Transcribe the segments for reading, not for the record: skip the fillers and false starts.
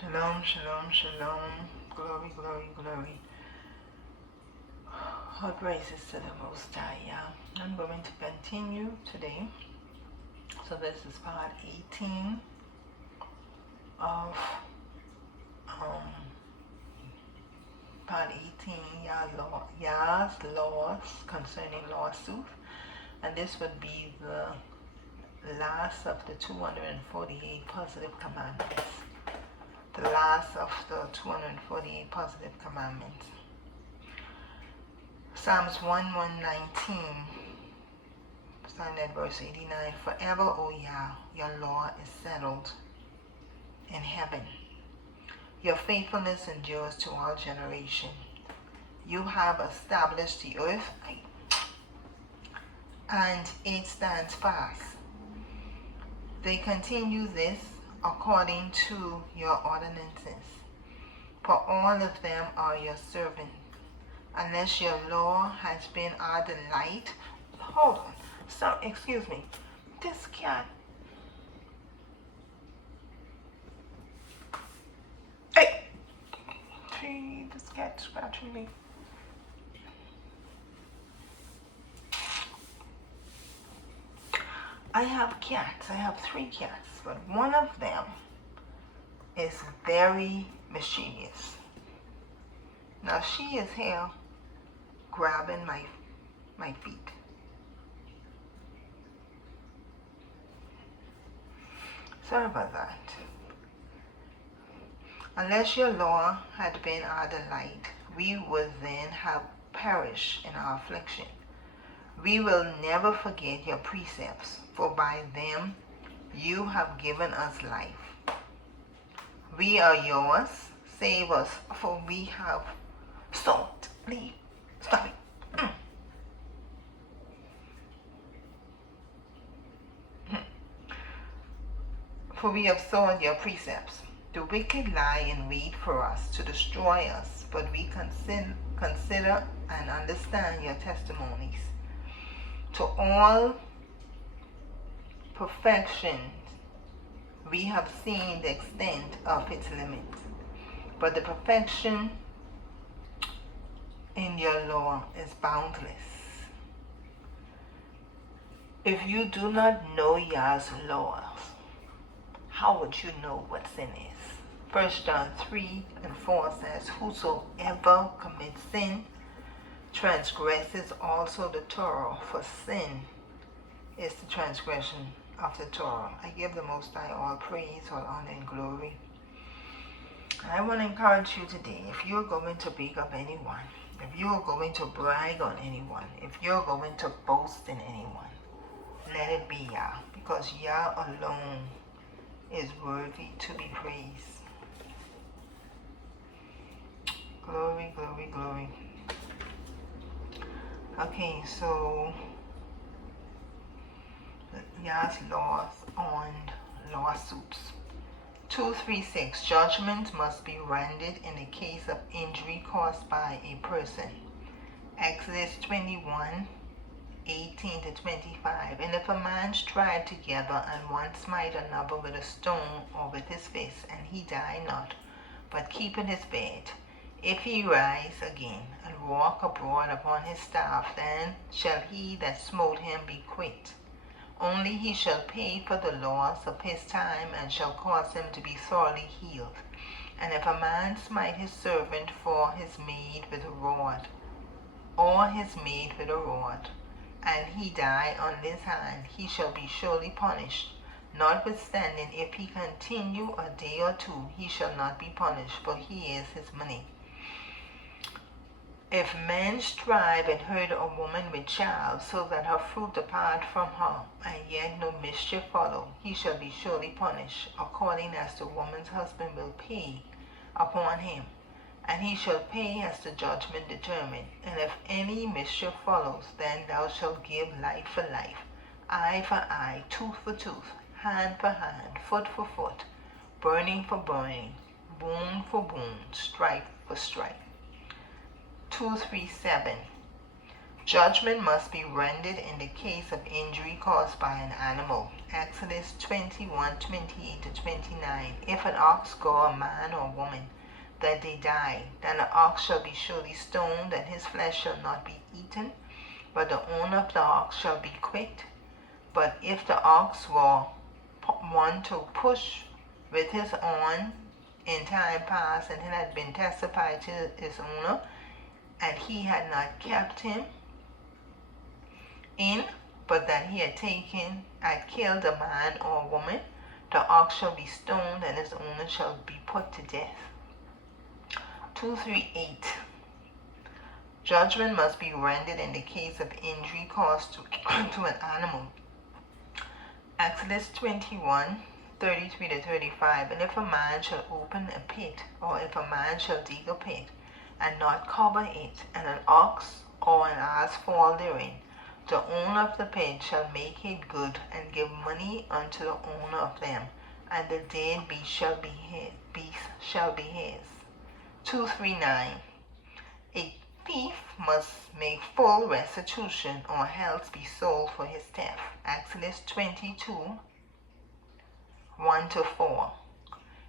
Shalom, shalom, shalom. Glory, glory, glory. All praises to the Most High. I'm going to continue today. So this is part 18 of part 18, Yah's laws concerning lawsuit. And this would be the last of the 248 positive commandments. The last of the 248 positive commandments. Psalms 119, starting at verse 89. Forever, O Yah, your law is settled in heaven. Your faithfulness endures to all generation. You have established the earth, and it stands fast. They continue this according to your ordinances, for all of them are your servants. Unless your law has been our delight. Hold on. So, excuse me. This cat. Hey! Gee, this cat's scratching me. I have cats. I have 3 cats, but one of them is very mischievous. Now she is here grabbing my feet. Sorry about that. Unless your law had been our delight, we would then have perished in our affliction. We will never forget your precepts, for by them you have given us life. We are yours. Save us, for we have sought. Leave. Stop it. For we have sought your precepts. The wicked lie in wait for us to destroy us, but we consider and understand your testimonies. To all perfection, we have seen the extent of its limits, but the perfection in your law is boundless. If you do not know Yah's laws, how would you know what sin is? 1 John 3 and 4 says, whosoever commits sin transgresses also the Torah, for sin is the transgression of the Torah. I give the Most High all praise, all honor, and glory. And I want to encourage you today, if you're going to big up anyone, if you're going to brag on anyone, if you're going to boast in anyone, let it be Yah, because Yah alone is worthy to be praised. Glory, glory, glory. Okay, so Yah's laws on lawsuits. 236. Judgment must be rendered in the case of injury caused by a person. Exodus 21, 18 to 25. And if a man strive together, and one smite another with a stone or with his fist, and he die not, but keepeth his bed, if he rise again and walk abroad upon his staff, then shall he that smote him be quit. Only he shall pay for the loss of his time, and shall cause him to be thoroughly healed. And if a man smite his servant for his maid with a rod, or his maid with a rod, and he die on his hand, he shall be surely punished. Notwithstanding, if he continue a day or 2, he shall not be punished, for he is his money. If men strive and hurt a woman with child, so that her fruit depart from her, and yet no mischief follow, he shall be surely punished, according as the woman's husband will pay upon him. And he shall pay as the judgment determined. And if any mischief follows, then thou shalt give life for life, eye for eye, tooth for tooth, hand for hand, foot for foot, burning for burning, wound for wound, stripe for stripe. 237. Judgment must be rendered in the case of injury caused by an animal. Exodus 21:28 to 29. If an ox gore a man or woman, that they die, then the ox shall be surely stoned, and his flesh shall not be eaten, but the owner of the ox shall be quit. But if the ox were one to push with his own in time past, and it had been testified to his owner, and he had not kept him in, but that he had killed a man or a woman, the ox shall be stoned, and his owner shall be put to death. 238. Judgment must be rendered in the case of injury caused to an animal. Exodus 21:33 to 35. And if a man shall open a pit, or if a man shall dig a pit, and not cover it, and an ox or an ass fall therein, the owner of the pit shall make it good, and give money unto the owner of them, and the dead beast shall be his. 239. A thief must make full restitution, or else be sold for his theft. Exodus 22:1 to 4.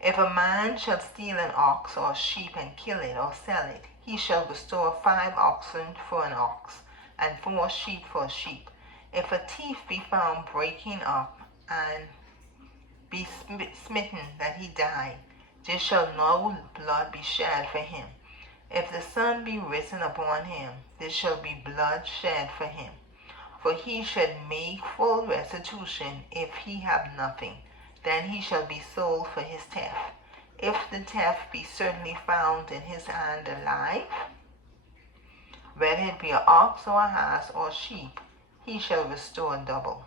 If a man shall steal an ox or a sheep and kill it or sell it, he shall restore 5 oxen for an ox, and 4 sheep for a sheep. If a thief be found breaking up and be smitten that he die, there shall no blood be shed for him. If the sun be risen upon him, there shall be blood shed for him. For he should make full restitution if he have nothing. Then he shall be sold for his theft. If the theft be certainly found in his hand alive, whether it be an ox or a ass or a sheep, he shall restore double.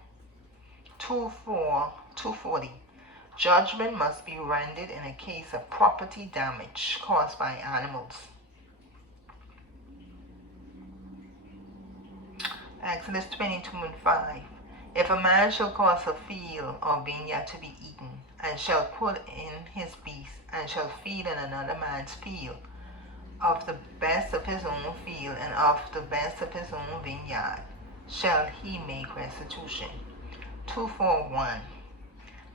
240. Judgment must be rendered in a case of property damage caused by animals. Exodus 22:5. If a man shall cause a field or vineyard to be eaten, and shall put in his beast, and shall feed in another man's field, of the best of his own field and of the best of his own vineyard, shall he make restitution. 241.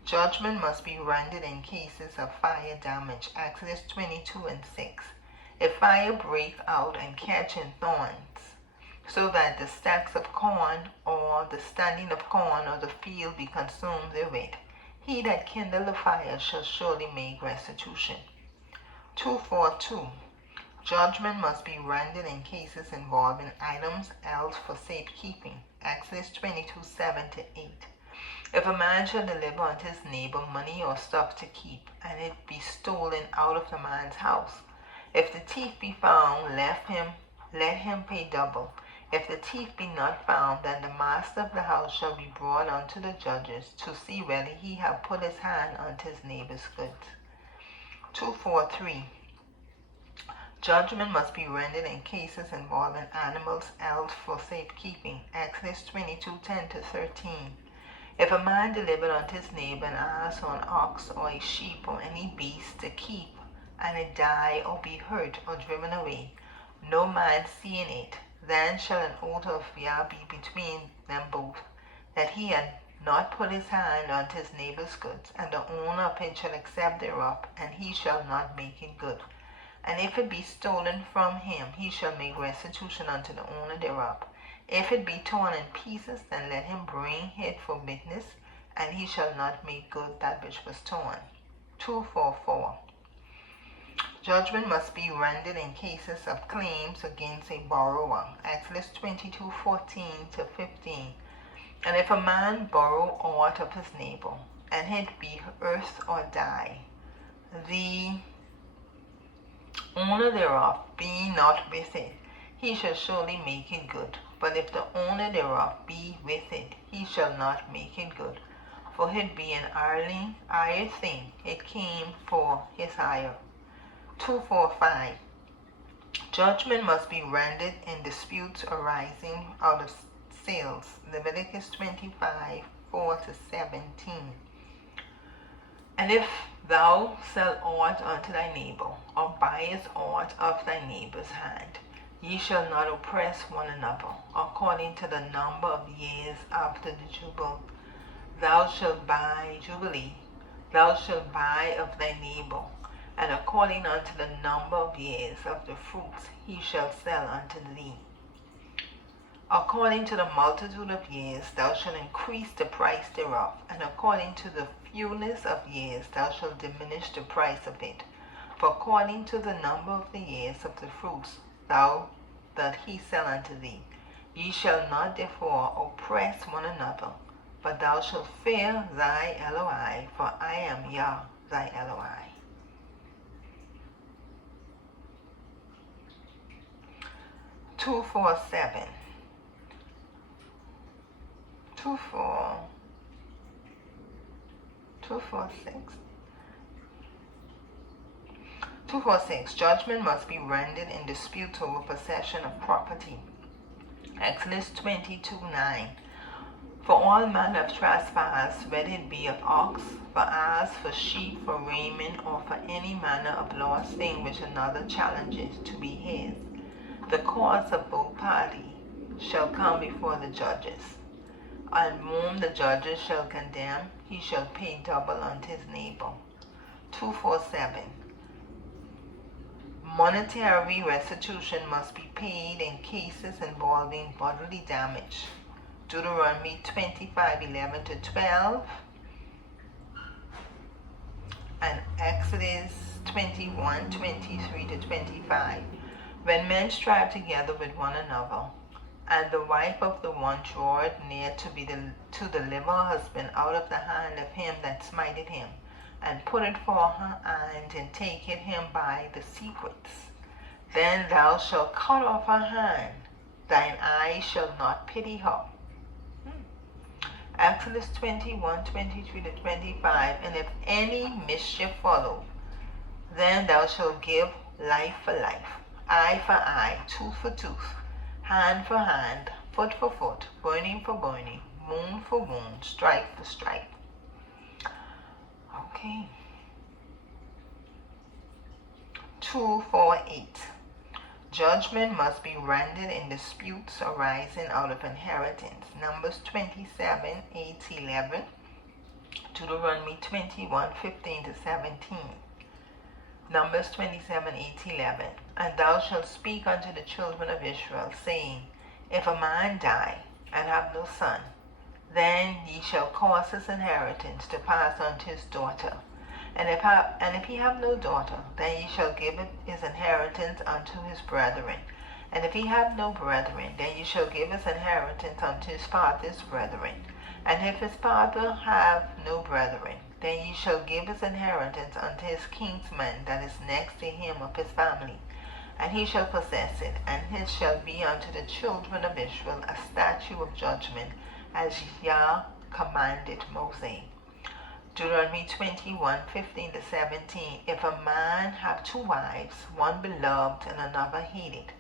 Judgment must be rendered in cases of fire damage. Exodus 22:6. If fire break out and catch in thorns, so that the stacks of corn or the standing of corn or the field be consumed therewith, he that kindle the fire shall surely make restitution. 242. Judgment must be rendered in cases involving items held for safekeeping. Exodus 22:7 to 8. If a man shall deliver unto his neighbor money or stuff to keep, and it be stolen out of the man's house, if the thief be found, let him pay double. If the thief be not found, then the master of the house shall be brought unto the judges to see whether he have put his hand unto his neighbor's goods. 243. Judgment must be rendered in cases involving animals held for safekeeping. Exodus 22:10 to 13. If a man deliver unto his neighbor an ass or an ox or a sheep or any beast to keep, and it die or be hurt or driven away, no man seeing it, then shall an oath of Yah be between them both, that he had not put his hand unto his neighbor's goods, and the owner of it shall accept thereof, and he shall not make it good. And if it be stolen from him, he shall make restitution unto the owner thereof. If it be torn in pieces, then let him bring it for witness, and he shall not make good that which was torn. 244. Judgment must be rendered in cases of claims against a borrower. Exodus 22:14 to 15. And if a man borrow aught of his neighbor, and it be earth or dye, the owner thereof be not with it, he shall surely make it good. But if the owner thereof be with it, he shall not make it good. For it be an hired thing, it came for his hire. 245. Judgment must be rendered in disputes arising out of sales. Leviticus 25:4 to 17. And if thou sell aught unto thy neighbor, or buyest aught of thy neighbor's hand, Ye shall not oppress one another, according to the number of years after the Jubile. Thou shalt buy Jubilee, thou shalt buy of thy neighbor, and according unto the number of years of the fruits he shall sell unto thee. According to the multitude of years thou shalt increase the price thereof, and according to the fewness of years thou shalt diminish the price of it. For according to the number of the years of the fruits that he sell unto thee, ye shall not therefore oppress one another, but thou shalt fear thy Eloi, for I am Yah thy Eloi. Two, 4, 7. 2, 4, 6. 2, 4, 6. Judgment must be rendered in dispute over possession of property. Exodus 22, 9. For all manner of trespass, whether it be of ox, for ass, for sheep, for raiment, or for any manner of lost thing which another challenges to be his, the cause of both parties shall come before the judges. And whom the judges shall condemn, he shall pay double unto his neighbor. 2, 4, 7. Monetary restitution must be paid in cases involving bodily damage. Deuteronomy 25, 11 to 12, and Exodus 21, 23 to 25. When men strive together with one another, and the wife of the one draweth near to deliver her husband out of the hand of him that smited him, and putteth forth her hand, and taketh him by the secrets, then thou shalt cut off her hand, thine eye shall not pity her. Exodus 21, 23 to 25. And if any mischief follow, then thou shalt give life for life, eye for eye, tooth for tooth, hand for hand, foot for foot, burning for burning, wound for wound, stripe for stripe. Okay. 2, 4, 8. Judgment must be rendered in disputes arising out of inheritance. Numbers 27, 8, 11. Deuteronomy 21, 15 to 17. Numbers 27, 8, 11. And thou shalt speak unto the children of Israel, saying, If a man die, and have no son, then ye shall cause his inheritance to pass unto his daughter. And if he have no daughter, then ye shall give his inheritance unto his brethren. And if he have no brethren, then ye shall give his inheritance unto his father's brethren. And if his father have no brethren, then ye shall give his inheritance unto his kinsman that is next to him of his family. And he shall possess it, and it shall be unto the children of Israel a statute of judgment, as Yah commanded Moses. Deuteronomy 21, 15 to 17. If a man have two wives, one beloved and another hated,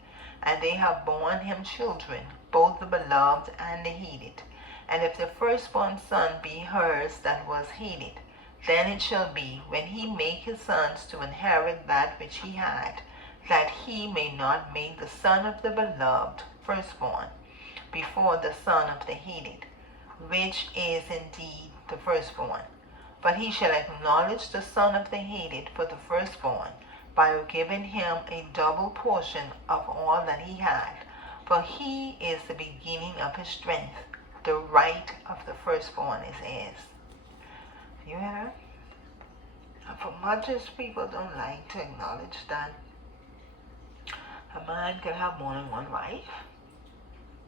and they have borne him children, both the beloved and the hated, and if the firstborn son be hers that was hated, then it shall be, when he make his sons to inherit that which he had, that he may not make the son of the beloved firstborn before the son of the hated, which is indeed the firstborn. But he shall acknowledge the son of the hated for the firstborn, by giving him a double portion of all that he had. For he is the beginning of his strength. The right of the firstborn is his. You hear that? And for much as people don't like to acknowledge that a man can have more than one wife,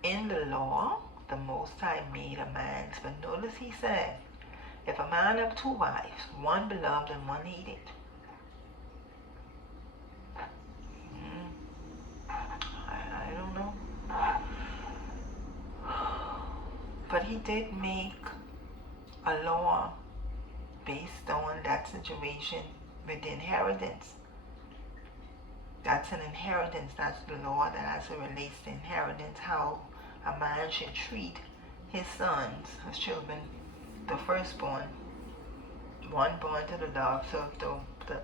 in the law, the Most High made a man's. But notice he said, if a man have two wives, one beloved and one hated, I don't know. But he did make a law based on that situation with the inheritance. That's an inheritance. That's the law that as it relates to inheritance, how a man should treat his sons, his children, the firstborn, one born to the dog. So if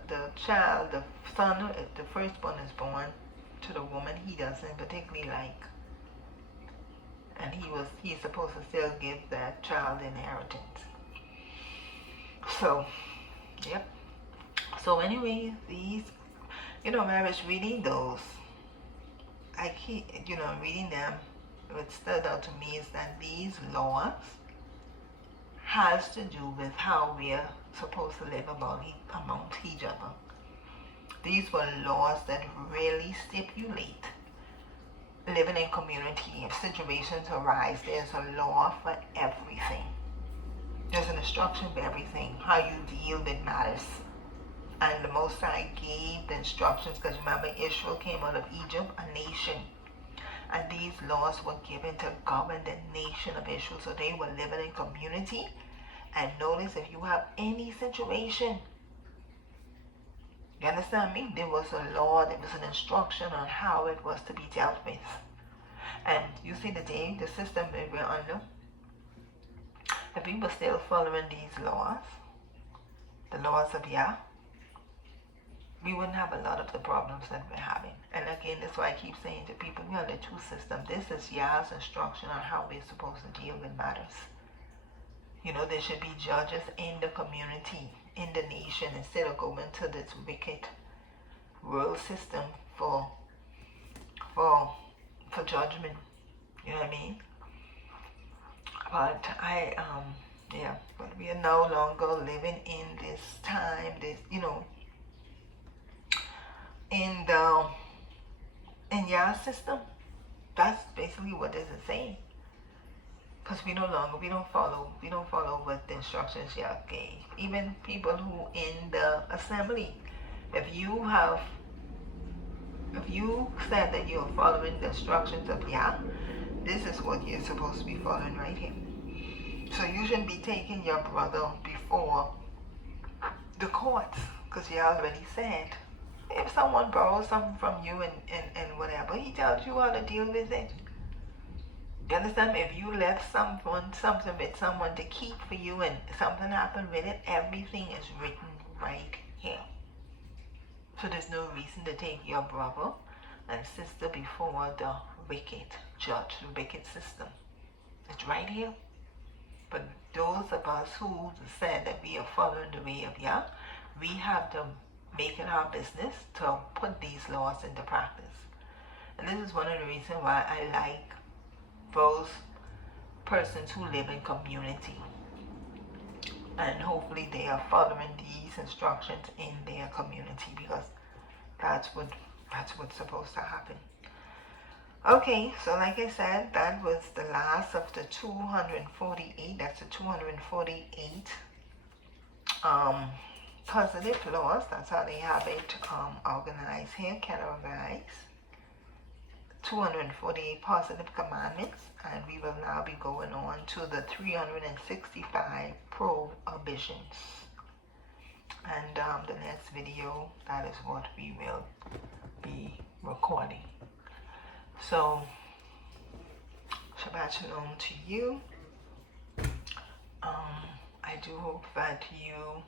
the child, the son, if the firstborn is born, to the woman he doesn't particularly like, and he's supposed to still give that child inheritance. So, yep. So anyway, these, when I was reading those, I keep, reading them. What stood out to me is that these laws has to do with how we are supposed to live amongst each other. These were laws that really stipulate living in community. If situations arise, there's a law for everything. There's an instruction for everything. How you deal with matters. And the Most High gave the instructions, because remember, Israel came out of Egypt, a nation. And these laws were given to govern the nation of Israel. So they were living in community. And notice, if you have any situation, you understand me? There was a law, there was an instruction on how it was to be dealt with. And you see the system that we're under, if we were still following these laws, the laws of Yah, we wouldn't have a lot of the problems that we're having. And again, that's why I keep saying to people, we're under two systems. This is Yah's instruction on how we're supposed to deal with matters. There should be judges in the community, in the nation, instead of going to this wicked world system for judgment. You know what I mean? But but we are no longer living in this time, in Yah's system. That's basically what this is saying. Because we don't follow what the instructions Yah gave. Even people who in the assembly, if you said that you're following the instructions of Yah, this is what you're supposed to be following right here. So you shouldn't be taking your brother before the courts, because Yah already said, if someone borrows something from you and whatever, he tells you how to deal with it. You understand? If you left something with someone to keep for you and something happened with it, everything is written right here. So there's no reason to take your brother and sister before the wicked judge, the wicked system. It's right here. But those of us who said that we are following the way of Yah, we have to make it our business to put these laws into practice. And this is one of the reasons why I like those persons who live in community, and hopefully they are following these instructions in their community, because that's what's supposed to happen. Okay, so like I said, that was the last of the 248. That's the 248 positive laws. That's how they have it organized here, categorized. 248 positive commandments, and we will now be going on to the 365 prohibitions. And the next video, that is what we will be recording. So, Shabbat Shalom to you. I do hope that you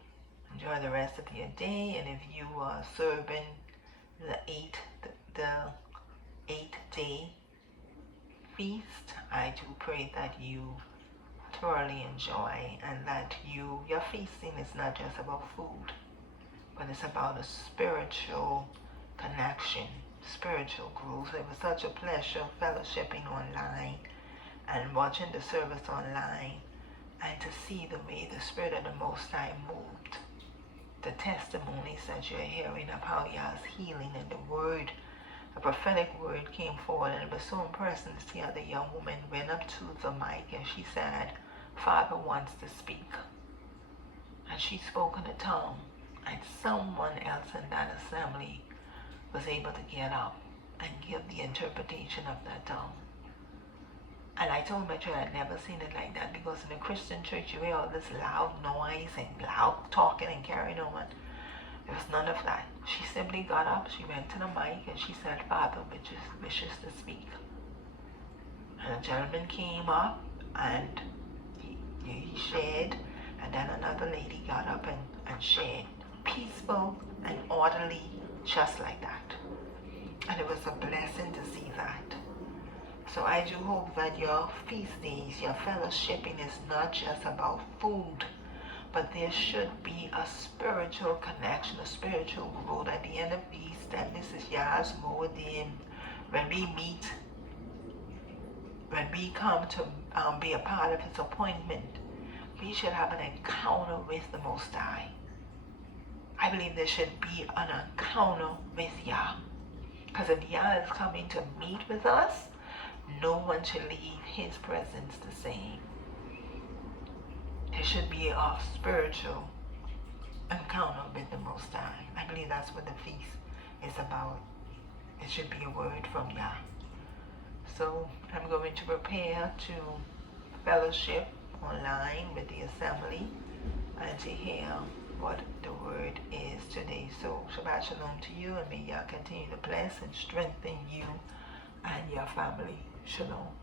enjoy the rest of your day, and if you are serving the 8-day feast, I do pray that you thoroughly enjoy, and that your feasting is not just about food, but it's about a spiritual connection, spiritual growth. It was such a pleasure fellowshipping online and watching the service online, and to see the way the Spirit of the Most High moved. The testimonies that you're hearing of how Yah's healing, and the word, a prophetic word came forward, and it was so impressive to see how the young woman went up to the mic and she said, Father wants to speak. And she spoke in a tongue, and someone else in that assembly was able to get up and give the interpretation of that tongue. And I told my child I'd never seen it like that, because in a Christian church you hear all this loud noise and loud talking and carrying on. There was none of that. She simply got up, she went to the mic, and she said, Father wishes to speak. And a gentleman came up and he shared, and then another lady got up and shared. Peaceful and orderly, just like that. And it was a blessing to see that. So I do hope that your feast days, your fellowshipping is not just about food, but there should be a spiritual connection, a spiritual growth at the end of Easter. And this is YAH'S Moedim. When we meet, when we come to be a part of his appointment, we should have an encounter with the Most High. I believe there should be an encounter with Yah. Because if Yah is coming to meet with us, no one should leave his presence the same. There should be a spiritual encounter with the Most High. I believe that's what the feast is about. It should be a word from Yah. So I'm going to prepare to fellowship online with the assembly and to hear what the word is today. So Shabbat Shalom to you, and may Yah continue to bless and strengthen you and your family. Shalom.